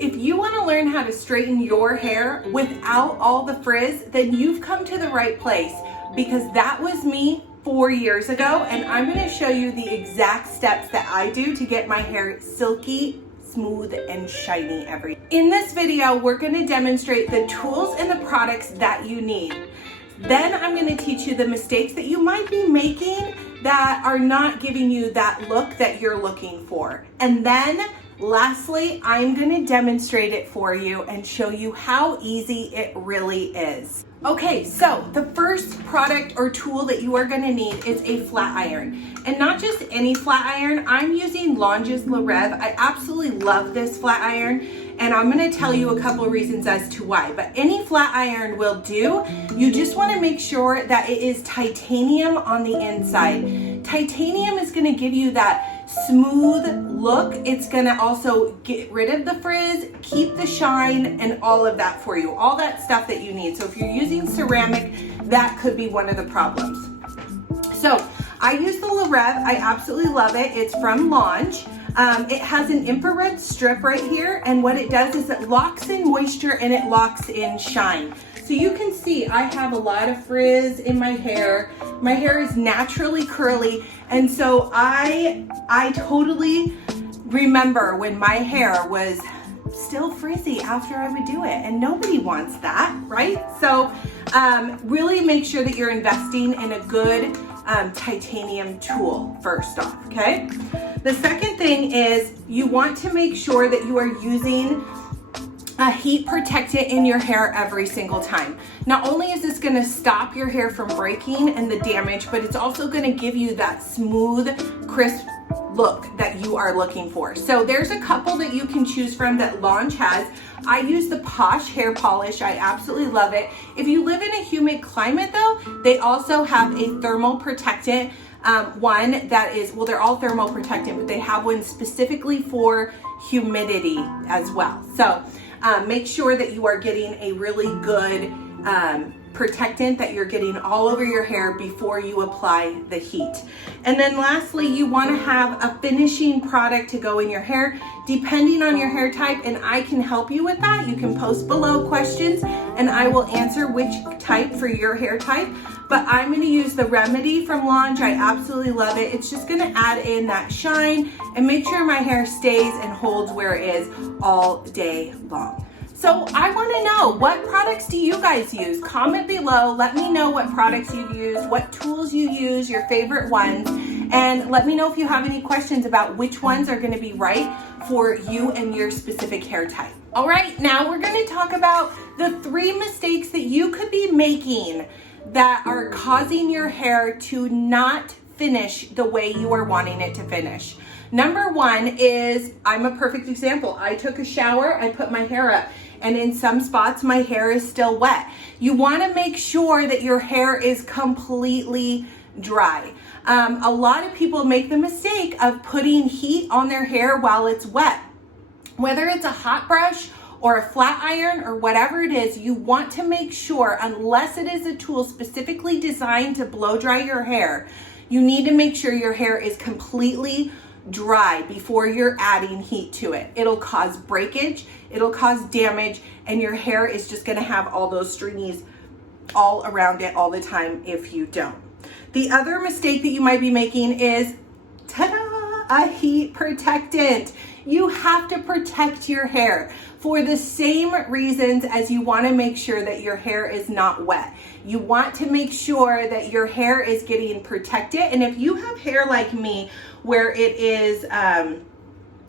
If you want to learn how to straighten your hair without all the frizz, then you've come to the right place, because that was me 4 years ago, and I'm going to show you the exact steps that I do to get my hair silky, smooth, and shiny every day. In this video, we're going to demonstrate the tools and the products that you need. Then I'm going to teach you the mistakes that you might be making that are not giving you that look that you're looking for. And then lastly, I'm going to demonstrate it for you and show you how easy it really is. Okay, so the first product or tool that you are going to need is a flat iron. And not just any flat iron, I'm using Lange's Le Rêve. I absolutely love this flat iron, and I'm going to tell you a couple of reasons as to why. But any flat iron will do. You just want to make sure that it is titanium on the inside. Titanium is going to give you that smooth look. It's going to also get rid of the frizz, keep the shine, and all of that for you. All that stuff that you need. So if you're using ceramic, that could be one of the problems. So I use the Le Rêve. I absolutely love it. It's from Lange. It has an infrared strip right here, and what it does is it locks in moisture and it locks in shine. So you can see I have a lot of frizz in my hair. My hair is naturally curly, and so I totally remember when my hair was still frizzy after I would do it, and nobody wants that, right? So really make sure that you're investing in a good titanium tool first off, okay? The second thing is you want to make sure that you are using a heat protectant in your hair every single time. Not only is this going to stop your hair from breaking and the damage, but it's also going to give you that smooth, crisp look that you are looking for. So there's a couple that you can choose from that Lange has. I use the Posh hair polish. I absolutely love it. If you live in a humid climate though, they also have a thermal protectant one that is, well, they're all thermal protectant, but they have one specifically for humidity as well. So make sure that you are getting a really good protectant that you're getting all over your hair before you apply the heat. And then lastly, you want to have a finishing product to go in your hair depending on your hair type, and I can help you with that. You can post below questions and I will answer which type for your hair type. But I'm going to use the Remedy from Lange. I absolutely love it. It's just going to add in that shine and make sure my hair stays and holds where it is all day long. So I want to know, what products do you guys use? Comment below. Let me know what products you use, what tools you use, your favorite ones, and let me know if you have any questions about which ones are going to be right for you and your specific hair type. All right, now we're going to talk about the 3 mistakes that you could be making that are causing your hair to not finish the way you are wanting it to finish. Number 1 is, I'm a perfect example. I took a shower, I put my hair up, and in some spots my hair is still wet. You want to make sure that your hair is completely dry. A lot of people make the mistake of putting heat on their hair while it's wet. Whether it's a hot brush or a flat iron or whatever it is, you want to make sure, unless it is a tool specifically designed to blow dry your hair, you need to make sure your hair is completely dry before you're adding heat to it. It'll cause breakage, it'll cause damage, and your hair is just going to have all those stringies all around it all the time if you don't. The other mistake that you might be making is, ta-da, a heat protectant. You have to protect your hair for the same reasons as you want to make sure that your hair is not wet. You want to make sure that your hair is getting protected. And if you have hair like me, where it is,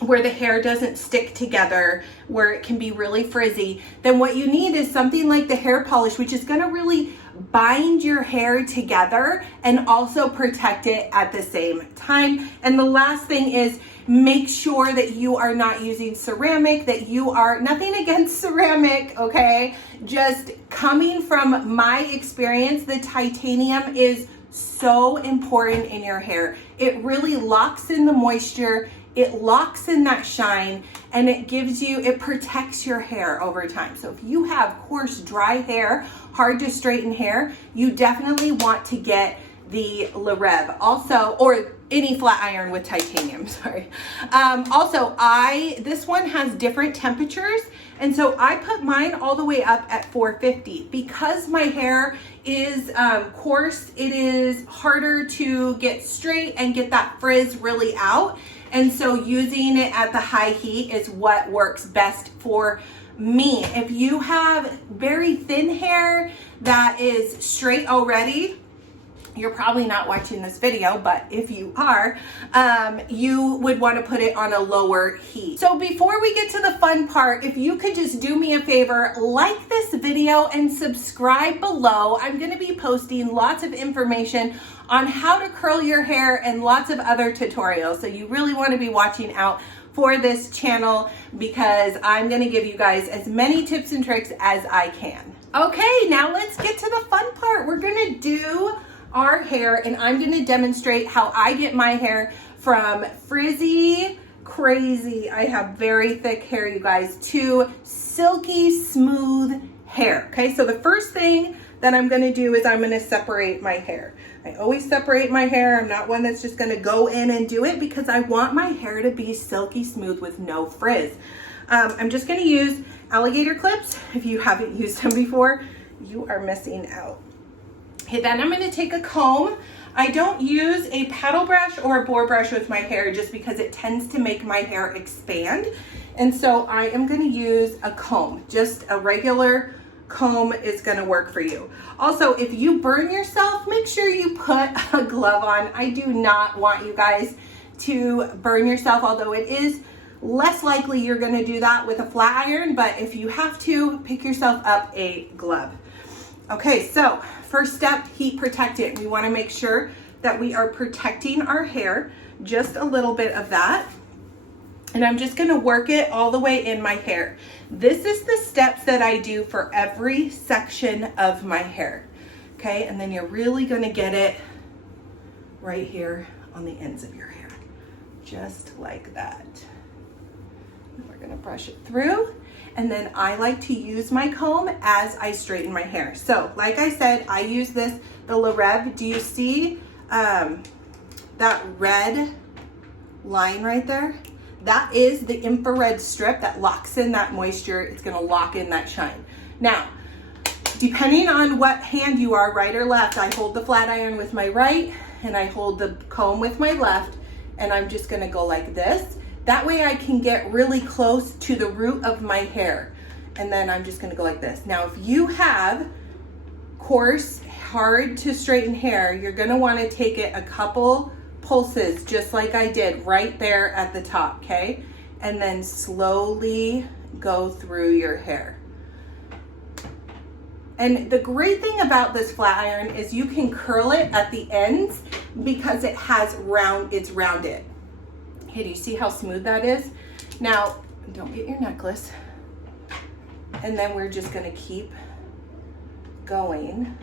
where the hair doesn't stick together, where it can be really frizzy, then what you need is something like the hair polish, which is going to really bind your hair together and also protect it at the same time. And the last thing is, make sure that you are not using ceramic, that you are, nothing against ceramic, okay? Just coming from my experience, the titanium is so important in your hair. It really locks in the moisture, it locks in that shine, and it gives you, it protects your hair over time. So if you have coarse, dry hair, hard to straighten hair, you definitely want to get the Le Rêve. Also, or any flat iron with titanium, sorry. Also, this one has different temperatures, and so I put mine all the way up at 450. Because my hair is coarse, it is harder to get straight and get that frizz really out. And so using it at the high heat is what works best for me. If you have very thin hair that is straight already, you're probably not watching this video, but if you are, you would want to put it on a lower heat. So before we get to the fun part, if you could just do me a favor, like this video and subscribe below. I'm going to be posting lots of information on how to curl your hair and lots of other tutorials. So you really want to be watching out for this channel because I'm going to give you guys as many tips and tricks as I can. Okay, now let's get to the fun part. We're going to do our hair, and I'm going to demonstrate how I get my hair from frizzy, crazy, I have very thick hair, you guys, to silky, smooth hair. Okay, so the first thing that I'm going to do is I'm going to separate my hair. I always separate my hair. I'm not one that's just going to go in and do it because I want my hair to be silky smooth with no frizz. I'm just going to use alligator clips. If you haven't used them before, you are missing out. Okay, then I'm going to take a comb. I don't use a paddle brush or a boar brush with my hair just because it tends to make my hair expand. And so I am going to use a comb. Just a regular comb is going to work for you. Also, if you burn yourself, make sure you put a glove on. I do not want you guys to burn yourself, although it is less likely you're going to do that with a flat iron, but if you have to, pick yourself up a glove. Okay, so first step, heat protectant. We want to make sure that we are protecting our hair, just a little bit of that. And I'm just going to work it all the way in my hair. This is the steps that I do for every section of my hair. Okay, and then you're really going to get it right here on the ends of your hair, just like that. And we're going to brush it through. And then I like to use my comb as I straighten my hair. So like I said, I use this, the La Rev. Do you see that red line right there? That is the infrared strip that locks in that moisture. It's gonna lock in that shine. Now, depending on what hand you are, right or left, I hold the flat iron with my right and I hold the comb with my left, and I'm just gonna go like this. That way I can get really close to the root of my hair. And then I'm just gonna go like this. Now, if you have coarse, hard to straighten hair, you're gonna wanna take it a couple pulses, just like I did right there at the top, okay? And then slowly go through your hair. And the great thing about this flat iron is you can curl it at the ends because it has it's rounded. Okay, do you see how smooth that is? Now, don't get your necklace. And then we're just gonna keep going.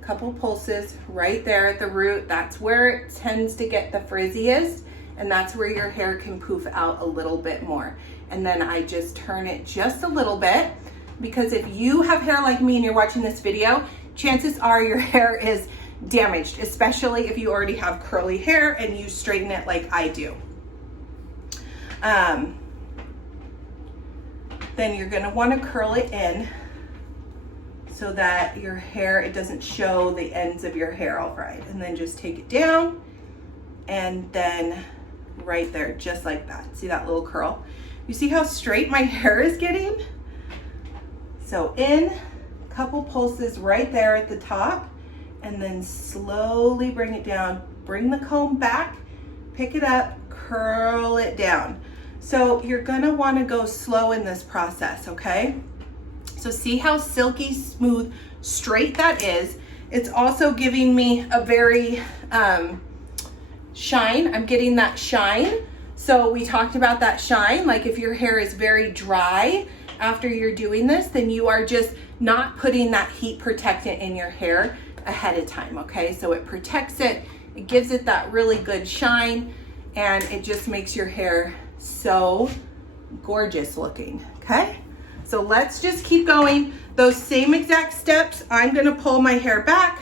Couple pulses right there at the root. That's where it tends to get the frizziest, and that's where your hair can poof out a little bit more. And then I just turn it just a little bit, because if you have hair like me and you're watching this video, chances are your hair is damaged, especially if you already have curly hair and you straighten it like I do. Then you're gonna wanna curl it in so that your hair, it doesn't show the ends of your hair all right. And then just take it down and then right there, just like that. See that little curl? You see how straight my hair is getting? So in, a couple pulses right there at the top, and then slowly bring it down. Bring the comb back, pick it up, curl it down. So you're gonna wanna go slow in this process, okay? So see how silky smooth, straight that is. It's also giving me a very shine. I'm getting that shine. So we talked about that shine. Like if your hair is very dry after you're doing this, then you are just not putting that heat protectant in your hair ahead of time, okay? So it protects it, it gives it that really good shine, and it just makes your hair so gorgeous looking, okay? So let's just keep going. Those same exact steps, I'm gonna pull my hair back,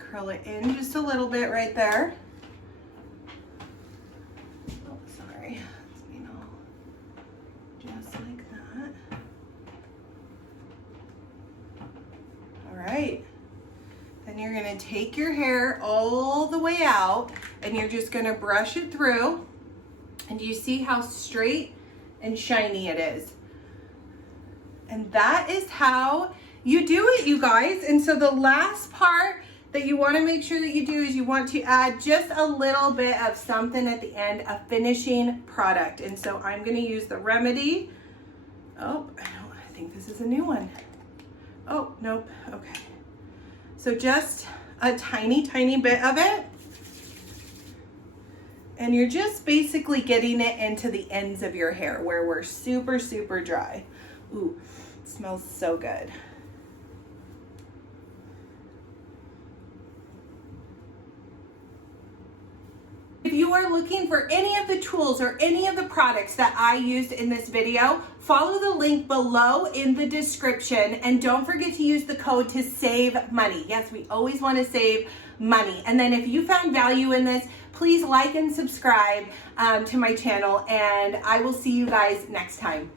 curl it in just a little bit right there. Oh, sorry. Just like that. All right. Then you're gonna take your hair all the way out and you're just gonna brush it through. And do you see how straight and shiny it is? And that is how you do it, you guys. And so the last part that you want to make sure that you do is you want to add just a little bit of something at the end, a finishing product. And so I'm going to use the Remedy. Oh, I think this is a new one. Oh, nope. Okay. So just a tiny, tiny bit of it. And you're just basically getting it into the ends of your hair where we're super, super dry. Ooh, it smells so good. If you are looking for any of the tools or any of the products that I used in this video, follow the link below in the description and don't forget to use the code to save money. Yes, we always want to save money. And then if you found value in this, please like and subscribe to my channel, and I will see you guys next time.